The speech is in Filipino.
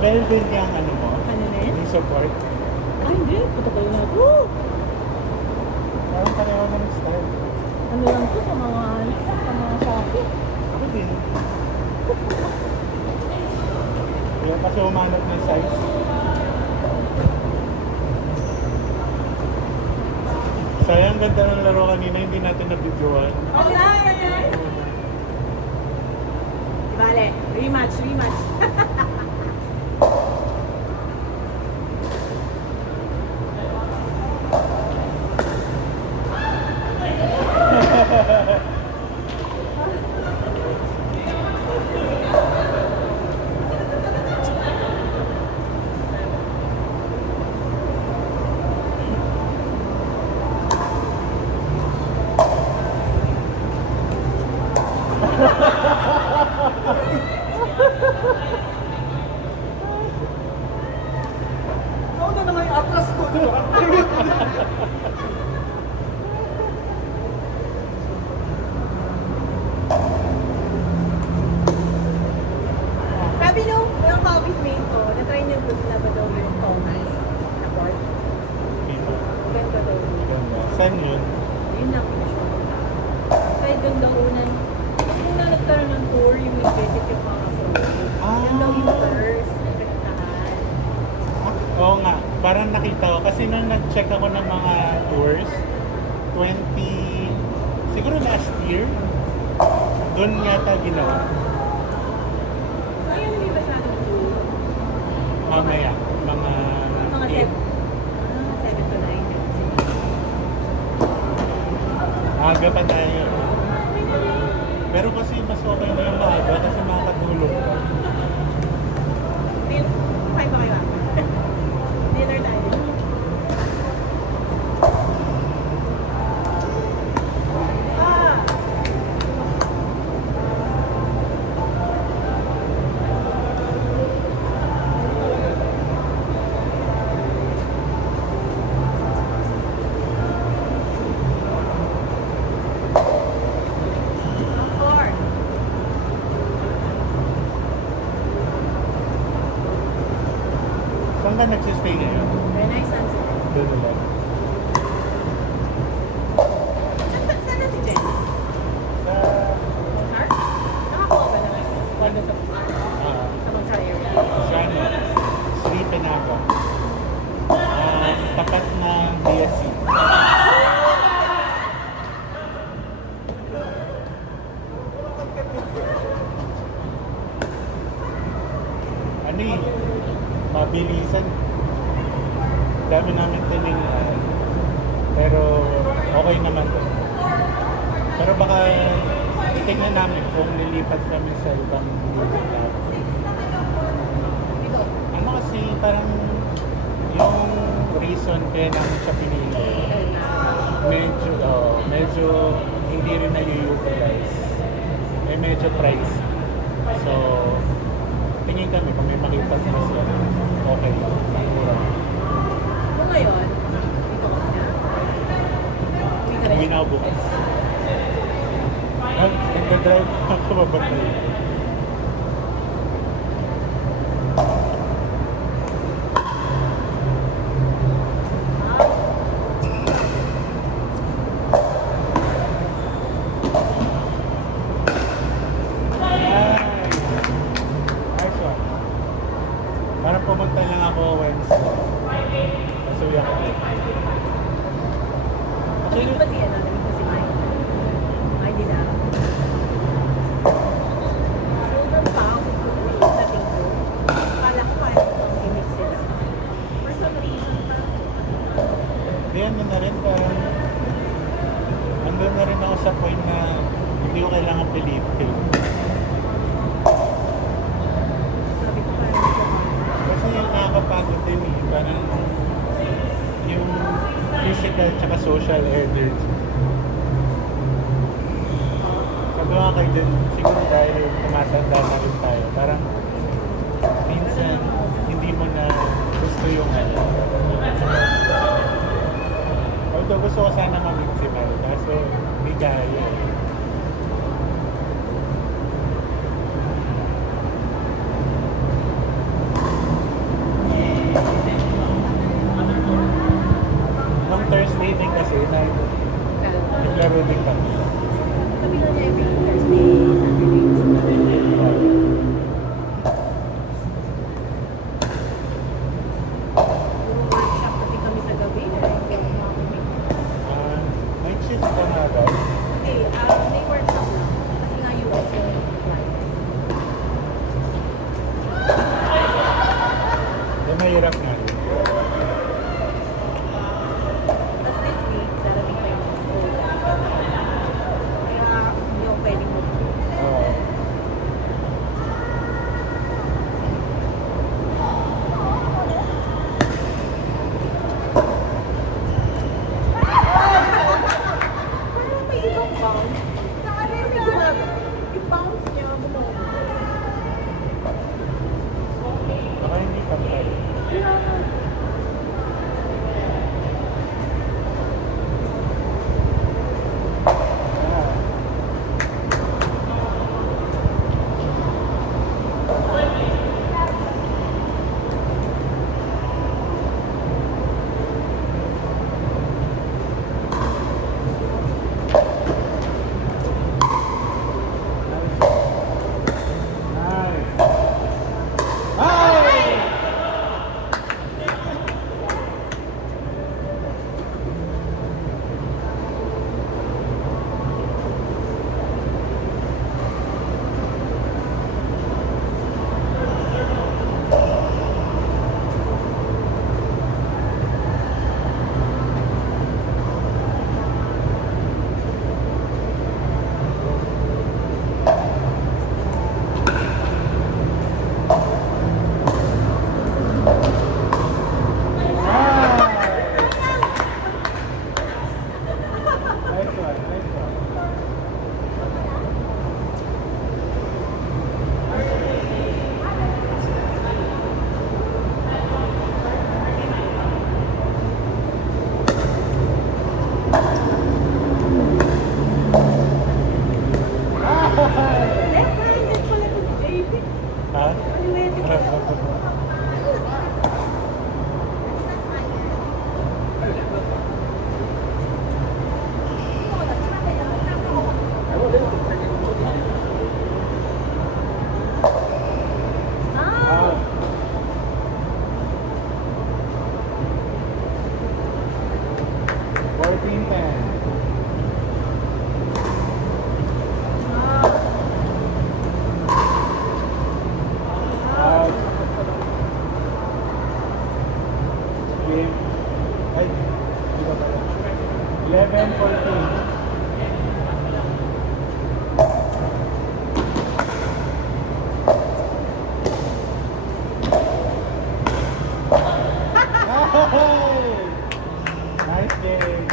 Bell din yung ano mo? Ano na yun? Yung support? Ay, hindi. Puto kayo na. Woo! Parang pareho ng style. Ano lang to sa mga Shopee. Ako din. Kaya kasi umanap ng size. Sayang, ganda ng laro kanina, hindi natin na-videoan. Oo na, yan. Bale, rematch. Ikaw na naman yung atras ko, di ba? Sabi yung hobbies mate ko, na-try niyo na ba daw yung Thomas na board? Dito. Ganda daw yun. Ganda. Saan yun? Yun lang pinasyon ko. Kaya doon daw unang, una nagkaroon ng tour, yung nag-visit yung mga pro. Yun daw yung first na pinuntahan. Oo nga, parang nakita ko. Kasi nung nag-check ako ng mga tours, siguro last year, doon yata ginawa. Ngayon hindi ba masyadong tour? Mamaya, mga Mga 7 to 9. aga pa tayo. Pero kasi mas okay na yung maaga kasi makakatulog ka. Kain ba kayo? Dinner tayo. Ah! Of course. Saan ka nagsistay ngayon? Renaissance. Doon ulit. Saan na si Jen? Sa, Mozart? Nakakuha ba naman? Wala sa ah, Mozart area. sa ano, Sri Penaga. Tapat na BSC. Ano eh, mabilisan. Dami namin tinignan. Pero okay naman doon. Pero baka titignan namin kung nilipat kami sa ibang lugar. Dito. Ano kasi parang yung reason kaya namin siya pinili, medyo hindi rin na-utilize. Medyo pricey. So, tingin kami kung may malipat na siya, okay, mura. Kung ngayon, dito ka na. Uwi ka Uwi rin. na ako bukas. Nagdadrive ako mabatay. Nice one. Parang pumunta lang ako Wednesday. Kasi uwi ako dito. Nandito ba si ano? Nandito ba si Mike? Ay, di na. Sobrang pao sa tingko. Akala ko kaya itong imig sila. For some reason, Di ano na rin, parang andun na rin ako sa point na hindi ko kailangan pilitin. sabi ko parang ito. Kasi nakakapagod din eh. Parang yung physical tsaka social energy. Sabi nga kayo din, siguro dahil tumatanda na rin tayo, parang minsan hindi mo na gusto yung ano. Although gusto ko sana mamit si Mal, kaso hindi kaya. ba? Animated ka. Ah! 14-10. Out. Game. Ay, di ba pala? 11-14. Hey! Nice game.